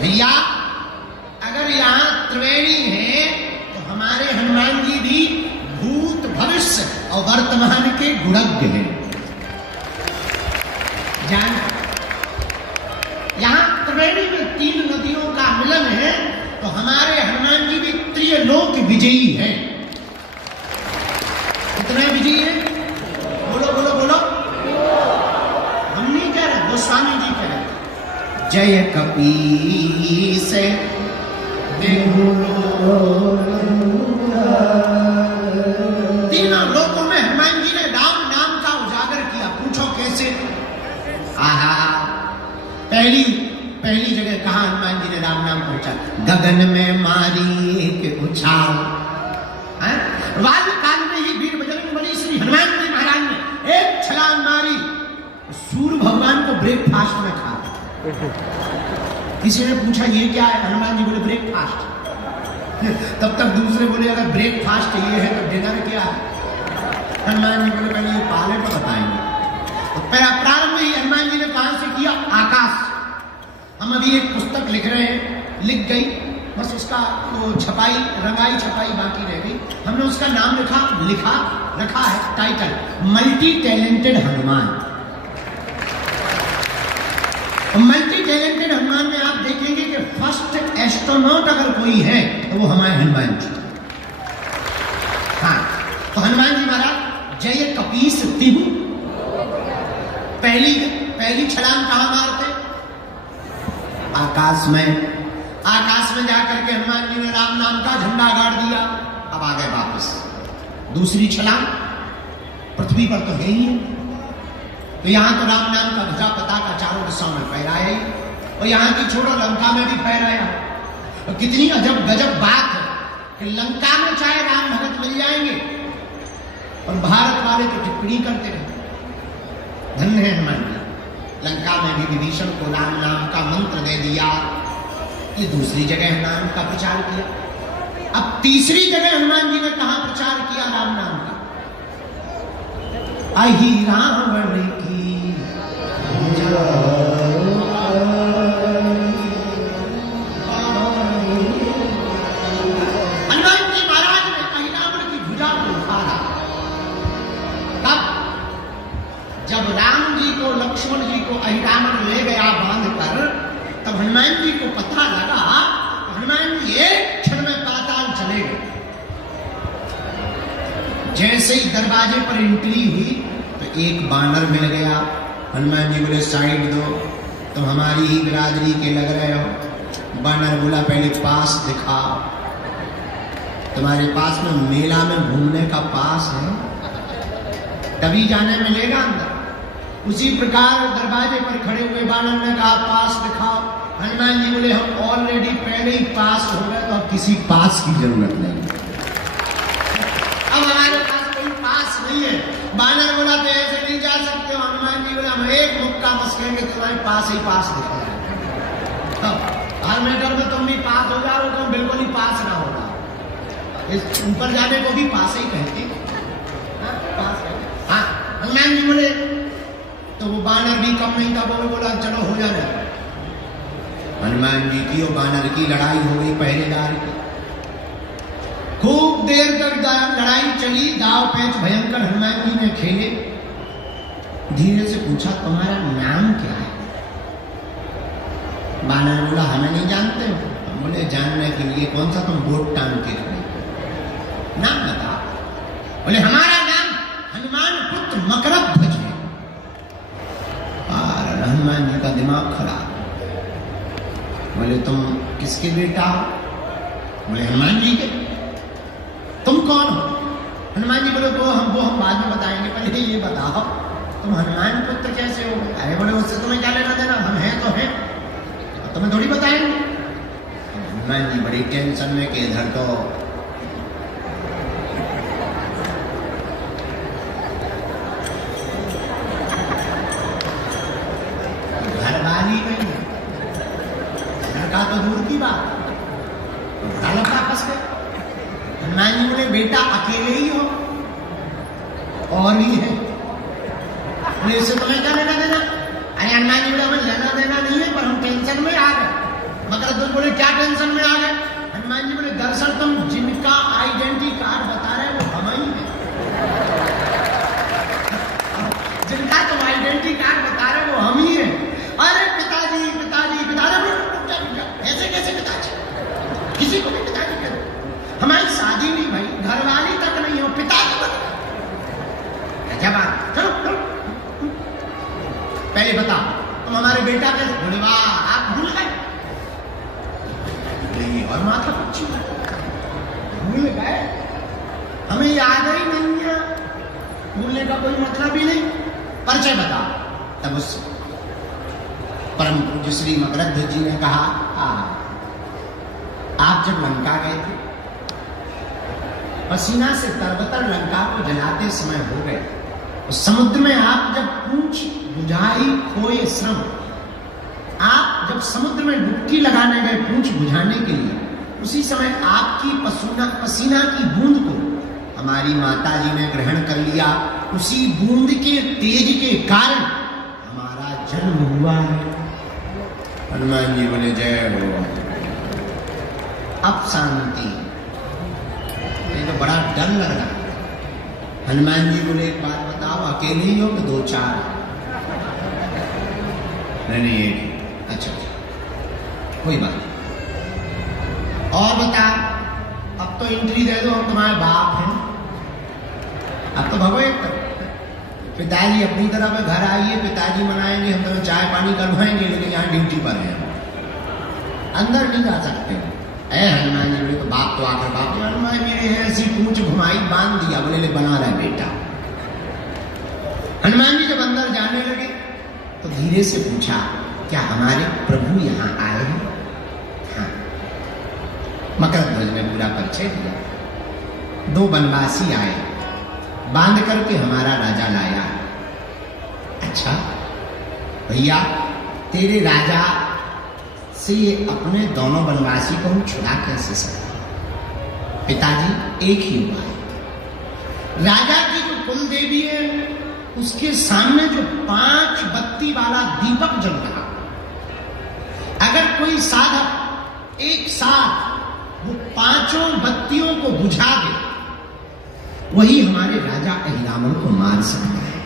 भैया अगर यहाँ त्रिवेणी है तो हमारे हनुमान जी भी भूत भविष्य और वर्तमान के गुणज्ञ हैं। जान यहाँ त्रिवेणी में 3 नदियों का मिलन है तो हमारे हनुमान जी भी त्रिलोक विजयी हैं। कितने विजयी हैं? बोलो बोलो बोलो। हम नहीं कह रहे, गोस्वामी जी कह रहे। जय कपीस तीनों लोकों में हनुमान जी ने राम नाम का उजागर किया। पूछो कैसे? आहा, पहली जगह कहा हनुमान जी ने राम नाम पहुंचा? गगन में मारी एक उछाल। काल में ही वीर बजरंग बली श्री हनुमान जी महाराज ने एक छलांग मारी, सूर्य भगवान को ब्रेकफास्ट में खा। किसी ने पूछा ये क्या है? हनुमान जी बोले ब्रेकफास्ट। तब तक दूसरे बोले अगर ब्रेकफास्ट ये है तो डिनर क्या है? हनुमान जी बोले पहले ये पाले तो बताएंगे। तो प्रारंभ ही हनुमान जी ने कहां से किया? आकाश। हम अभी एक पुस्तक लिख रहे हैं, लिख गई, बस उसका वो छपाई, रंगाई छपाई बाकी रह गई। हमने उसका नाम रखा है title, multi talented Hanuman. Multi talented Hanuman में आप देखेंगे कि फर्स्ट एस्ट्रोनॉट अगर कोई है तो वो हमारे हनुमान जी। हाँ, तो हनुमान जी महाराज जय कपीस तिहु। पहली छलांग कहां मारते? आकाश में जाकर के हनुमान जी ने राम नाम का झंडा गाड़ दिया। अब आ गए वापस। दूसरी छलांग पृथ्वी पर तो है ही है, तो यहां तो राम नाम का ध्वजा पताका चारों दिशाओं में फहराया ही, और यहां की छोड़ो लंका में भी फहराया। और कितनी अजब गजब बात है कि लंका में चाहे राम भगत मिल जाएंगे और भारत वाले तो टिप्पणी करते रहे। धन्य है हनुमान जी। लंका में भी विभीषण को राम नाम का मंत्र दे दिया। ये दूसरी जगह नाम का प्रचार किया। अब तीसरी जगह हनुमान जी ने कहां प्रचार किया राम नाम का? अहि रावण की हनुमान जी महाराज ने अहि रावण की भुजा को उखाड़ा। तब जब राम जी को, लक्ष्मण जी को अहि रावण ले गया बांध कर, तब हनुमान जी को पता लगा हनुमान जी एक क्षण में पाताल चले गए। जैसे ही दरवाजे पर एंट्री हुई तो एक बानर मिल गया। हनुमान जी बोले साइड दो, तुम हमारी ही बिरादरी के लग रहे हो। बानर बोला पहले पास दिखाओ। तुम्हारे पास में मेला में घूमने का पास है? तभी जाने मिलेगा अंदर। उसी प्रकार दरवाजे पर खड़े हुए बानर ने कहा पास दिखाओ। हनुमान जी बोले हम ऑलरेडी पहले ही पास हो गए, तो अब किसी पास की जरूरत नहीं। अब हमारे पास कोई पास नहीं है। बानर बोला तो ऐसे नहीं जा सकते हो। हनुमान जी बोले हम एक मुक्का मस्केंगे, तुम्हारे पास ही पास दिखाया। हर मैटर में तुम भी पास हो जाओ, तुम बिल्कुल ही पास ना होगा। इस ऊपर जाने को भी पास ही कहते। हाँ, हनुमान जी बोले तो वो बानर भी कम नहीं था, वो बोला चलो हो जाना। हनुमान जी की और बानर की लड़ाई हो गई पहरेदार की। खूब देर तक लड़ाई चली, दाव पैंच भयंकर हनुमान जी ने खेले। धीरे से पूछा तुम्हारा नाम क्या है? बानर बोला हमें नहीं जानते हो। हम बोले जानने के लिए कौन सा तुम बोट टांग के रहे? नाम बता। बोले हमारा नाम हनुमान पुत्र मकरध्वज है। हनुमान जी का दिमाग खराब। बोले तुम किसके बेटा हो? बोले हनुमान जी के। तुम कौन हो? हनुमान जी बोले वो हम बाद में बताएंगे, पहले ये बताओ तुम हनुमान पुत्र कैसे हो? अरे बोले उससे तुम्हें क्या लेना देना, हम हैं तो हैं, तुम्हें थोड़ी बताएंगे। हनुमान जी बड़ी टेंशन में कि इधर तो तो दूर की बात, फंस गए। हनुमान जी बोले बेटा अकेले ही हो और भी है, इससे तुम्हें क्या लेना देना? अरे हनुमान जी बोले हमें लेना देना नहीं है, पर हम टेंशन में आ गए। मकरध्वज बोले क्या टेंशन में आ गए? हनुमान जी बोले दरअसल तुम जिनका आइडेंटिटी कार्ड बता रहे हो वो हम ही हैं। जिनका तुम आइडेंटिटी कार्ड बता रहे हो वो हम ही हैं। अरे पिताजी पिताजी पिताजी, ऐसे कैसे पिताजी? किसी को भी पिताजी करो, हमारी शादी नहीं भाई, घरवाली तक नहीं हो, पिताजी बन गए। क्या बात, चलो चलो पहले बताओ तुम हमारे बेटा कैसे? बोले वाह आप भूल गए? और माथा पच्ची भूल गए? हमें याद ही नहीं है, भूलने का कोई मतलब ही नहीं। परिचय बताओ। तब उस परम पूज्य श्री मकरध्वज जी ने कहा आप जब लंका गए थे, पसीना से तरबतर लंका को जलाते समय हो गए, उस समुद्र में आप जब पूंछ बुझाई खोए श्रम, आप जब समुद्र में डुबकी लगाने गए पूंछ बुझाने के लिए, उसी समय आपकी पसीना की बूंद को हमारी माता जी ने ग्रहण कर लिया। उसी बूंद के तेज के कारण हमारा जन्म हुआ है। हनुमान जी बोले जय हो। अब शांति, ये तो बड़ा डर लग रहा है। हनुमान जी बोले एक बात बताओ, अकेले ही हो कि दो चार? नहीं एक। अच्छा कोई बात नहीं। और बता, अब तो एंट्री दे दो, हम तुम्हारे बाप हैं। अब तो भगो एक पिताजी अपनी तरफ घर आइए, पिताजी मनाएंगे, हम तुम्हें चाय पानी करवाएंगे, लेकिन यहाँ ड्यूटी पर है, अंदर नहीं जा सकते। ऐ हनुमान जी बोले तो बाप तो आकर बाप, हनुमान जी ने ऐसी पूंछ घुमाई बांध दिया, बोले ले बना रहा बेटा। हनुमान जी जब अंदर जाने लगे तो धीरे से पूछा क्या हमारे प्रभु यहाँ आए हैं? हाँ। मकरध्वज ने पूरा परिचय दिया। दो बनवासी आए, बांध करके हमारा राजा लाया। अच्छा भैया, तेरे राजा से ये अपने दोनों बनवासी को हम छुड़ा कैसे सकते? पिताजी एक ही हुआ है। राजा की जो कुल देवी है उसके सामने जो 5 बत्ती वाला दीपक जल रहा, अगर कोई साधक एक साथ वो 5 बत्तियों को बुझा दे, वही हमारे राजा अहिरावण को मार सकता है।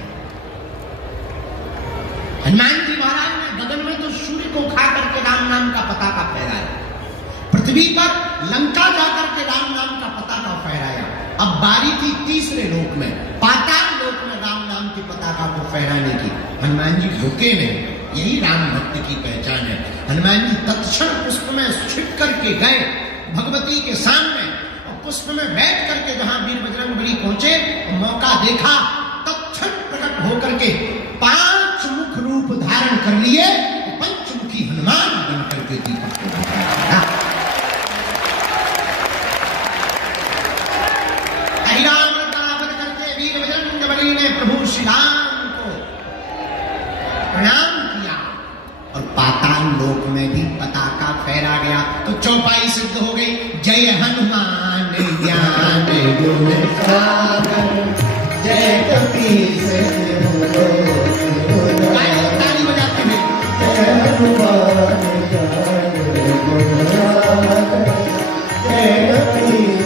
हनुमान जी महाराज ने गगन में तो सूर्य को खा करके राम नाम का पताका फहराया, पृथ्वी पर लंका जाकर के राम नाम का पताका फहराया। अब बारी थी तीसरे लोक में, पाताल लोक में राम नाम के पताका को फहराने की। हनुमान जी रुके नहीं, यही राम भक्ति की पहचान है। हनुमान जी तत्क्षण पुष्प में छिप करके गए भगवती के सामने, और पुष्प में बैठ करके जहां वीर बजरंगबली पहुंचे, मौका देखा, तत्क्षण प्रकट होकर के 5 मुख रूप धारण कर लिए, पंचमुखी हनुमान बन करके दीपक को बुझाया। अहिरावण का वध करके वीर बजरंगबली ने प्रभु श्री राम को प्रणाम किया, और पाताल लोक में भी पताका फहरा गया। तो चौपाई सिद्ध हो गई, जय हनुमान ज्ञान गुण सागर, जय कपीस ताली बजाते हैं, जय हनुमान ज्ञान गुण सागर, जय कपीस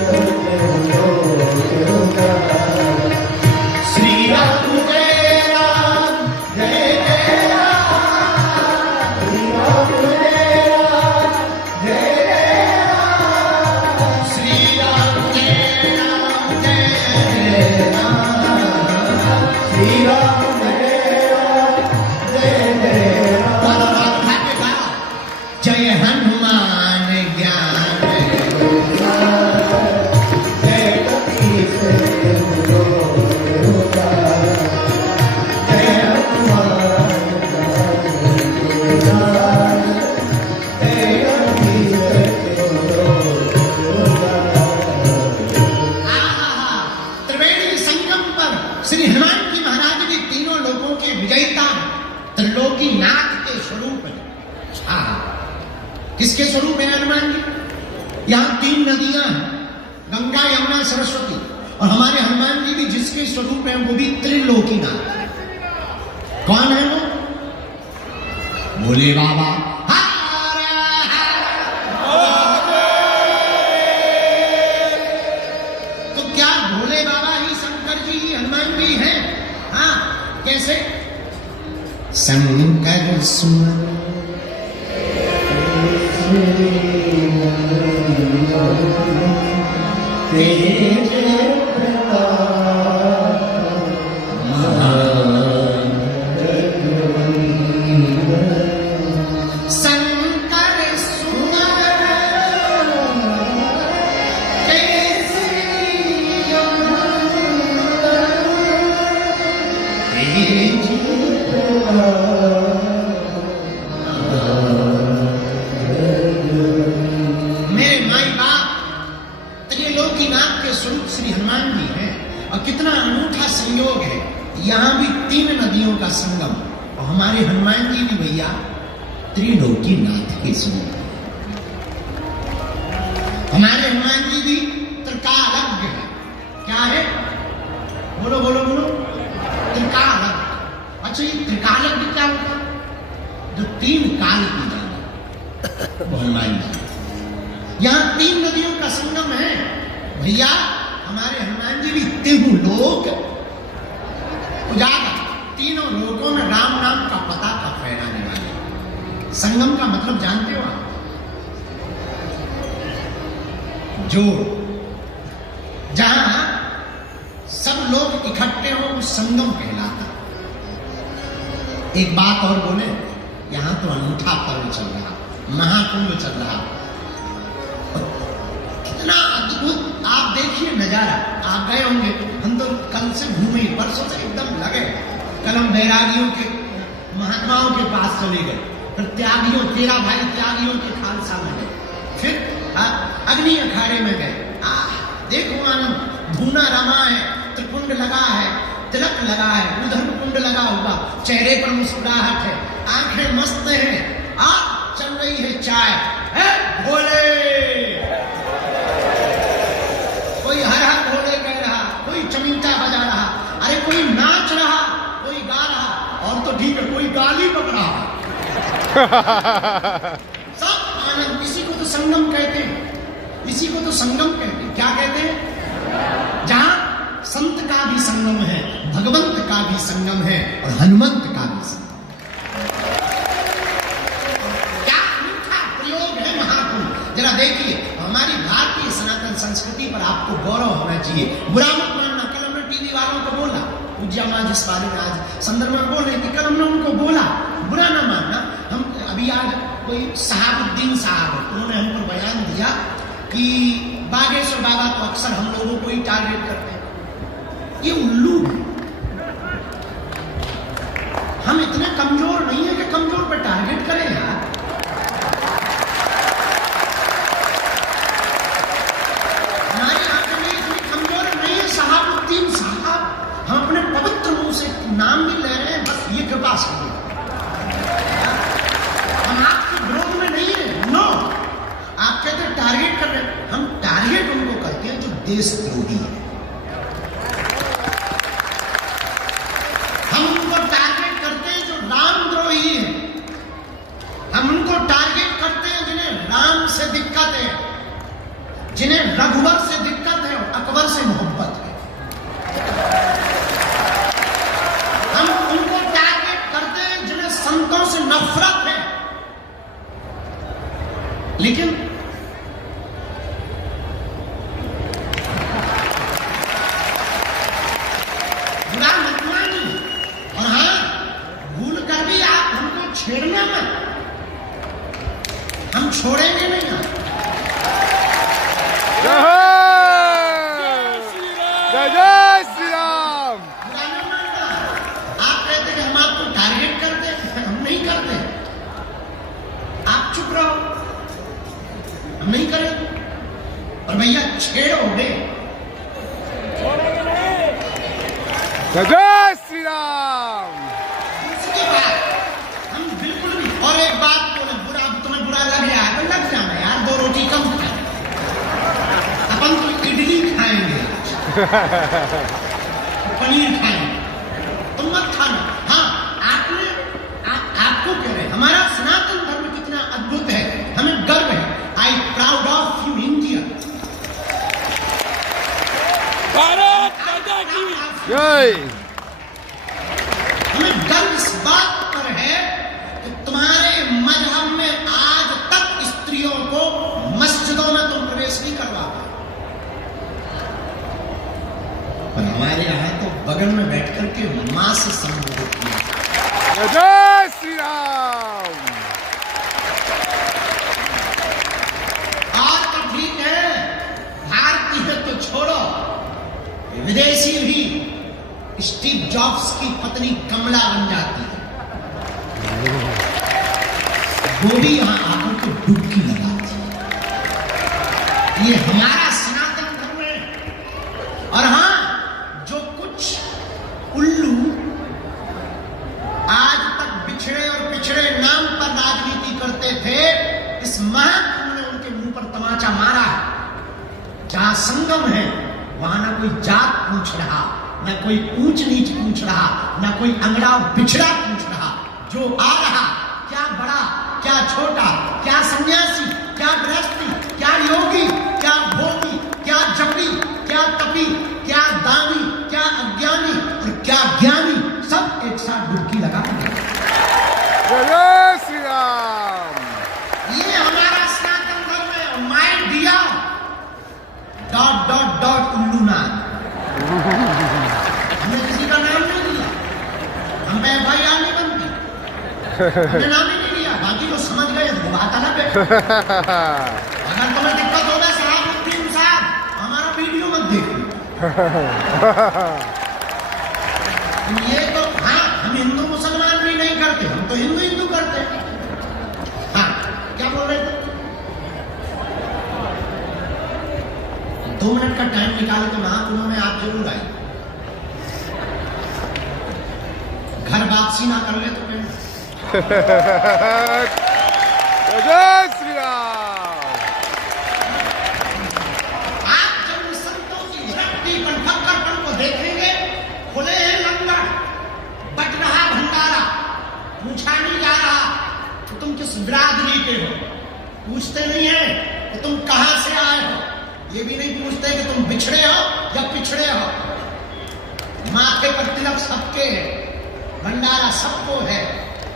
श्री राम जय राम जय जय राम, श्री राम जय राम जय जय राम, श्री राम जय राम जय राम, श्री राम जय राम जय जय राम। जय हनुमान ज्ञान गुण सागर, जय कपीस किसके स्वरूप है हनुमान जी? यहाँ 3 नदियां हैं, गंगा यमुना सरस्वती, और हमारे हनुमान जी भी जिसके स्वरूप है वो भी त्रिलोकीनाथ। कौन है वो? भोले बाबा। हर हर शंकर सुमन तेज श्री हनुमान जी हैं। और कितना अनूठा संयोग है, यहां भी 3 नदियों का संगम। और हमारे हनुमान जी भी भैया त्रिलोकी नाथ के स्वरूप है। हमारे हनुमान जी भी त्रिकालज्ञ है। क्या है? बोलो बोलो बोलो। त्रिकालज्ञ। अच्छा, ये त्रिकालज्ञ क्या होता है? जो 3 काल की जाने वो हनुमान जी। यहां 3 नदियों का संगम है भैया। हमारे हनुमान जी भी तीनों लोक उजागर, तीनों लोकों में राम नाम का पता का फैलाने वाले। संगम का मतलब जानते हो आप? जोड़। जहां सब लोग इकट्ठे हो उस संगम कहलाता। एक बात और बोले, यहां तो अनूठा पर्व चल रहा, महाकुंभ चल रहा। कितना अद्भुत आप देखिए नजारा। आप गए होंगे, हम तो कल से घूमे, परसों से एकदम लगे। कल हम बैरागियों के महात्माओं के पास चले गए, फिर त्यागियों 13 भाई त्यागियों के खालसा में गए, फिर अग्नि अखाड़े में गए। देखो आनंद, धूना रमा है, त्रिकुंड लगा है, तिलक लगा है, उधर कुंड लगा हुआ, चेहरे पर मुस्कुराहट है, आंखें मस्त हैं। चल रही है चाय है भोले। कोई हर हर भोले कह रहा, कोई चमीटा बजा रहा, अरे कोई नाच रहा, कोई गा रहा, और तो ठीक है कोई गाली बक रहा। सब आनंद। इसी को तो संगम कहते हैं, इसी को तो संगम कहते हैं। क्या कहते हैं? जहां संत का भी संगम है, भगवंत का भी संगम है, और हनुमंत का भी संगम। क्या अनूठा प्रयोग है महाकुंभ। जरा देखिए, हमारी भारतीय सनातन संस्कृति पर आपको गौरव होना चाहिए। बुरा मत मानना। कल हमने टीवी वालों को बोला, पूज्य मां जिस बारे में आज संदर्भ में बोल रहे थे, कल हमने उनको बोला, बुरा ना मानना। हम अभी आज कोई सहाबुद्दीन साहब, उन्होंने हम पर बयान दिया कि बागेश्वर बाबा तो अक्सर हम लोगों को ही टारगेट करते हैं। ये उल्लू है। हम इतने कमजोर नहीं है कि कमजोर पर टारगेट करें यार। हमारी आंखें में इतनी कमजोर नहीं है। सहाबुद्दीन साहब, हम अपने पवित्र मुंह से नाम भी ले रहे हैं, बस ये कृपा से। हम आपके विरोध में नहीं है, नो। आप कहते हैं टारगेट कर रहे हैं, हम टारगेट उनको करते हैं जो देशद्रोही है। हम उनको टारगेट करते हैं जो रामद्रोही है। हम उनको टारगेट करते हैं जिन्हें राम से दिक्कत है, जिन्हें रघुवर से दिक्कत है और अकबर से मोहब्बत है। हम उनको टारगेट करते हैं जिन्हें संतों से नफरत है। लेकिन बुरा मत मानिए, और हाँ, भूल कर भी आप हमको छेड़ना मत, हम छोड़ेंगे नहीं। जय जय श्री राम। बुरा न मानना। आप कहते कि हम आपको टारगेट करते हैं, हम नहीं करते। आप चुप रहो, हम नहीं करें। और भैया छेड़ोगे, जय जय श्री राम। उसके बाद हम बिल्कुल भी। और एक बात बोले, बुरा तुम्हें बुरा लग गया है तो लग जाना यार, 2 रोटी कम खाए। अपन तो इडली खाएंगे, पनीर खाएंगे, तुम मत खाना। हाँ, आपको कह रहे हैं हमारा सनातन धर्म कितना अद्भुत है, हमें गर्व है। I proud of you India. Bharat माता की जय। हमें गर्व इस बात पर है करके मां से संबोधित किया। जय जय श्री राम। आज तो ठीक है, भारतीय तो छोड़ो, विदेशी भी स्टीव जॉब्स की पत्नी कमला बन जाती है, वो भी यहां आकर के डुबकी लगाती है। ये हमारा सनातन धर्म है। और हां, जो कुछ उल्लू आज तक बिछड़े और पिछड़े नाम पर राजनीति करते थे, इस महाकुंभ ने उनके मुंह पर तमाचा मारा है। जहां संगम है वहां ना कोई जात पूछ रहा, ना कोई ऊंच नीच पूछ रहा, ना कोई अंगड़ा बिछड़ा पूछ रहा। जो आ रहा, क्या बड़ा क्या छोटा, क्या सन्यासी क्या गृहस्थी, क्या योगी क्या भोगी, क्या जपी क्या तपी, क्या दानी क्या अज्ञानी और क्या ज्ञानी, सब एक साथ डुबकी लगाएंगे। जय जय श्री राम। ये हमारा सनातन धर्म है। My dear dot dot dot उल्लूनाथ, हमने किसी का नाम नहीं लिया, हम पे FIR नहीं बनती, हमने नाम ही नहीं लिया। बाकी तो समझ गए वो बात अलग है। अगर तुम्हें दिक्कत होगा शहाबुद्दीन साहब, हमारा वीडियो मत देखो। ये तो हाँ, हम हिंदू मुसलमान भी नहीं करते, हम तो हिंदू हिंदू करते हैं। हाँ, क्या बोल रहे थे? 2 मिनट का टाइम निकाल के महाकुंभ में आप जरूर आए। घर वापसी ना कर ले तो जय जय श्री राम। आप जब संतों की झटकी कंठक्करपन को देखेंगे, खुले हैं लंगर, बट रहा भंडारा, पूछा नहीं जा रहा कि तुम किस बिरादरी के हो, पूछते नहीं है कि तुम कहां से आए हो, ये भी नहीं पूछते कि तुम बिछड़े हो या पिछड़े हो। माथे पर तिलक सबके है, भंडारा सबको है।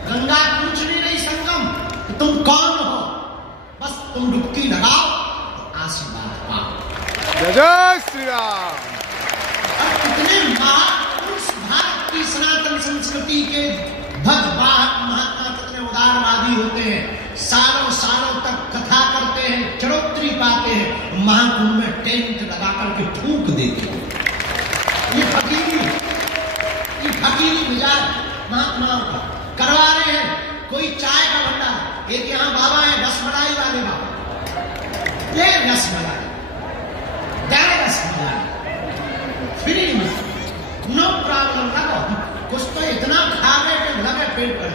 गंगा पूछ भी नहीं संगम कि तुम कौन हो, बस तुम डुबकी लगाओ तो आशीर्वाद पाओ। जय जय श्री राम। और कितने महापुरुष भारत की सनातन संस्कृति के भगवान महात्मा कितने उदारवादी होते हैं, सालों सालों तक कथा करते हैं, चरोत्री पाते हैं, महाकुंभ में टेंट लगा करके थूक देते हैं। ये फकीरी मिजाज महात्माओं का करवा रहे हैं। कोई चाय का भंडार, एक यहाँ बाबा है रसमलाई वाले बाबा, ले रसमलाई, दे रसमलाई फ्री में, नो प्रॉब्लम, लगो कुछ तो इतना खा रहे कि लगे पेट पर।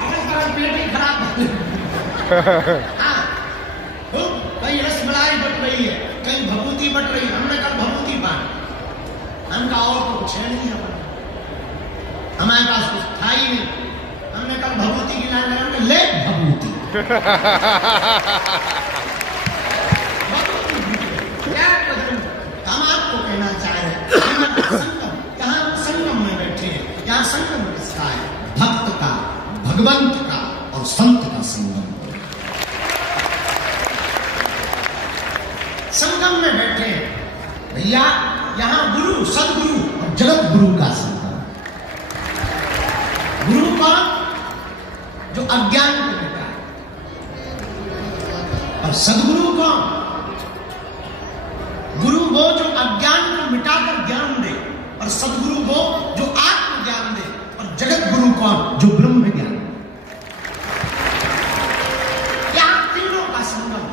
अगर पेट ही खराब हाँ, कहीं रसमलाई बट रही है, कहीं भभूति बट रही है। हमने कल भभूति पानी, हमका और तो कुछ है नहीं है, हमारे पास कुछ था ही नहीं। हमने कल भभूति की लाइन लगा, ले भभूति हम आपको कहना चाह रहे हैं, यहाँ हम संगम में बैठे हैं। यहाँ संगम किसका है? भक्त का, भगवंत का और संत का संगम। संगम में बैठे हैं भैया, यहाँ गुरु सदगुरु और जगत गुरु का संगम। गुरु कौन? जो अज्ञान को मिटाए, और सदगुरु कौन? गुरु वो जो अज्ञान को मिटाकर ज्ञान दे, और सदगुरु वो जो आत्म ज्ञान दे, और जगत गुरु कौन? जो ब्रह्म ज्ञान। क्या तीनों का संगम,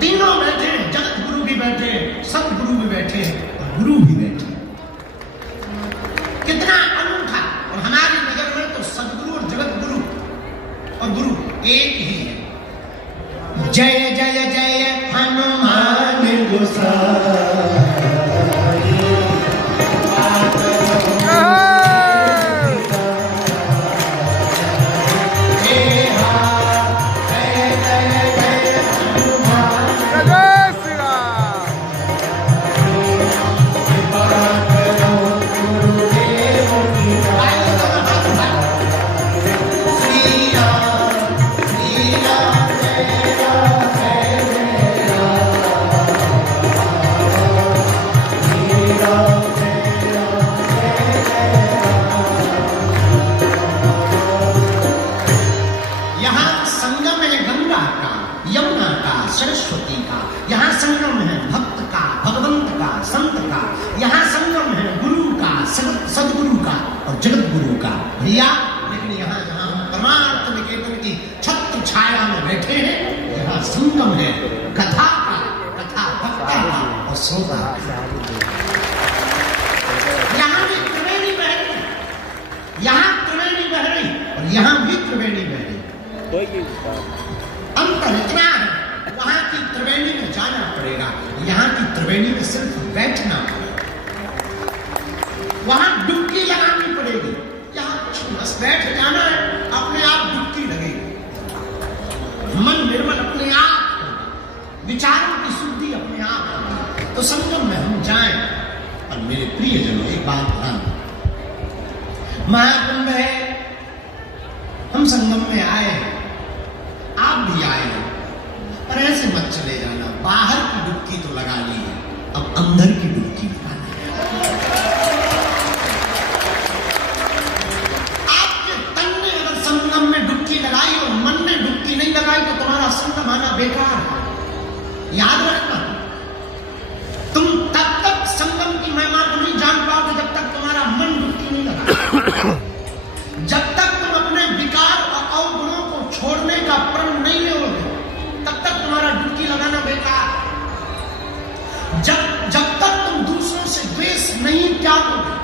तीनों बैठे हैं, जगत गुरु भी बैठे हैं, सदगुरु भी बैठे हैं और गुरु भी बैठे हैं। कितना अनूठा। और हमारी नजर में तो सदगुरु और जगत गुरु और गुरु एक ही है। जय जय जय हनुमान गोसाई। सरस्वती का, यहाँ संगम है भक्त का, भगवंत का, संत का, यहाँ संगम है गुरु का, सदगुरु का और जगत गुरु का। भैया लेकिन यहाँ जहाँ हम परमार्थ निकेतन की छत्र छाया में बैठे हैं, यहाँ संगम है कथा का, कथा भक्ता का और श्रोता का। यहाँ भी त्रिवेणी बह रही, यहाँ त्रिवेणी बह रही और यहाँ भी त्रिवेणी बह रही। अंतर इतना है, वहां की त्रिवेणी में जाना पड़ेगा, यहाँ की त्रिवेणी में सिर्फ बैठना पड़ेगा, वहां डुबकी लगानी पड़ेगी। यहाँ कुछ बस बैठ जाना है, अपने आप डुबकी लगेगी, मन निर्मल अपने आप होगा, विचारों की शुद्धि अपने आप होगी। तो संगम में हम जाएं। और मेरे प्रियजनों एक बात ध्यान, महाकुंभ है, हम संगम में आए, आप भी आए हैं, पर ऐसे मत चले जाना, बाहर की डुबकी तो लगा ली है, अब अंदर की डुबकी लगाना है। आपके तन ने अगर संगम में डुबकी लगाई और मन ने डुबकी नहीं लगाई तो तुम्हारा संगम आना बेकार है। याद रखना, तुम तब तक संगम की महिमा को नहीं जान पाओगे जब तक तुम्हारा मन डुबकी नहीं लगा। जब तक तुम अपने विकार और अवगुणों को छोड़ने का प्रण नहीं लोगे तब तक तुम्हारा डुबकी लगाना बेकार। जब तक तुम दूसरों से द्वेष नहीं त्यागोगे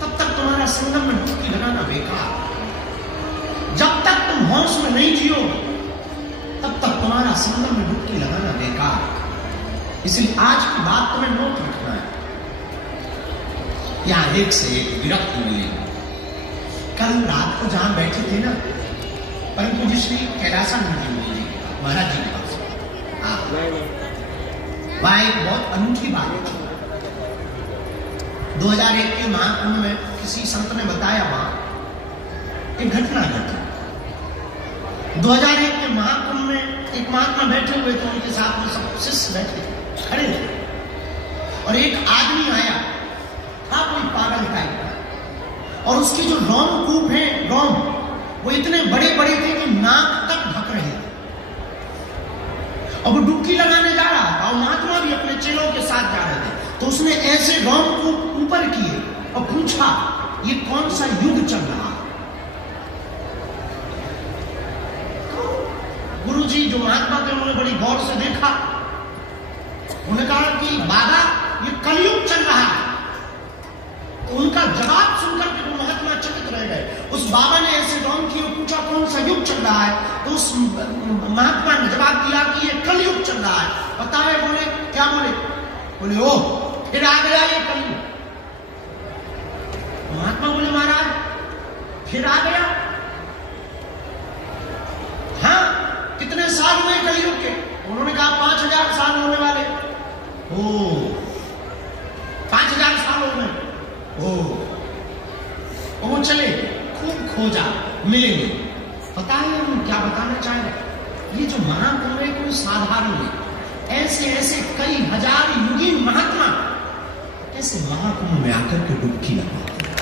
तब तक तुम्हारा संगम में डुबकी लगाना बेकार। जब तक तुम होश में नहीं जियोगे तब तक तुम्हारा संगम में डुबकी लगाना बेकार। इसलिए आज की बात तुम्हें नोट रखना है, यहां एक से एक विरक्त मिलेगा। कल रात को जहां बैठे थे ना, परम पूज्य श्री कैलासानंद जी महाराज जी के पास, वहां एक बहुत अनूठी बात थी। 2001 के महाकुंभ में किसी संत ने बताया, वहां एक घटना घटी। 2001 के महाकुंभ में एक महात्मा बैठे हुए थे, उनके साथ में सब शिष्य बैठे थे, खड़े थे, और एक आदमी आया था, कोई पागल टाइप का, और उसके जो रोमकूप है, रोम वो इतने बड़े बड़े थे कि नाक तक ढक रहे थे, और वो डुबकी लगाने जा रहा था, और महात्मा भी अपने चेलों के साथ जा रहे थे। तो उसने ऐसे रोमकूप ऊपर किए और पूछा, ये कौन सा युग चल रहा है? गुरुजी जो महात्मा थे उन्होंने बड़ी गौर से देखा, उन्होंने कहा कि बाबा ये कलयुग चल रहा है। तो उनका जवाब सुनकर के वो महात्मा चकित रह गए। उस बाबा ने ऐसे गौर किया, पूछा कौन सा युग चल रहा है? तो उस महात्मा ने जवाब दिया कि ये कलयुग चल रहा है। बतावे बोले, क्या बोले? बोले ओह फिर आ गया ये कलयुग। महात्मा बोले महाराज फिर आ गया? हाँ, कितने साल हुए कलयुग के? उन्होंने कहा 5000 साल होने वाले। ओ 5000 साल हो गए। वो चले, खूब खोजा, मिलेंगे। पता है हम क्या बताना चाह रहे? ये जो महाकुंभ है कोई साधारण नहीं, ऐसे ऐसे कई हजार युगी महात्मा ऐसे महाकुंभ में आकर के डुबकी लगाते हैं।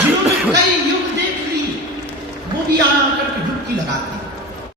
जिन्होंने कई युग देख ली वो भी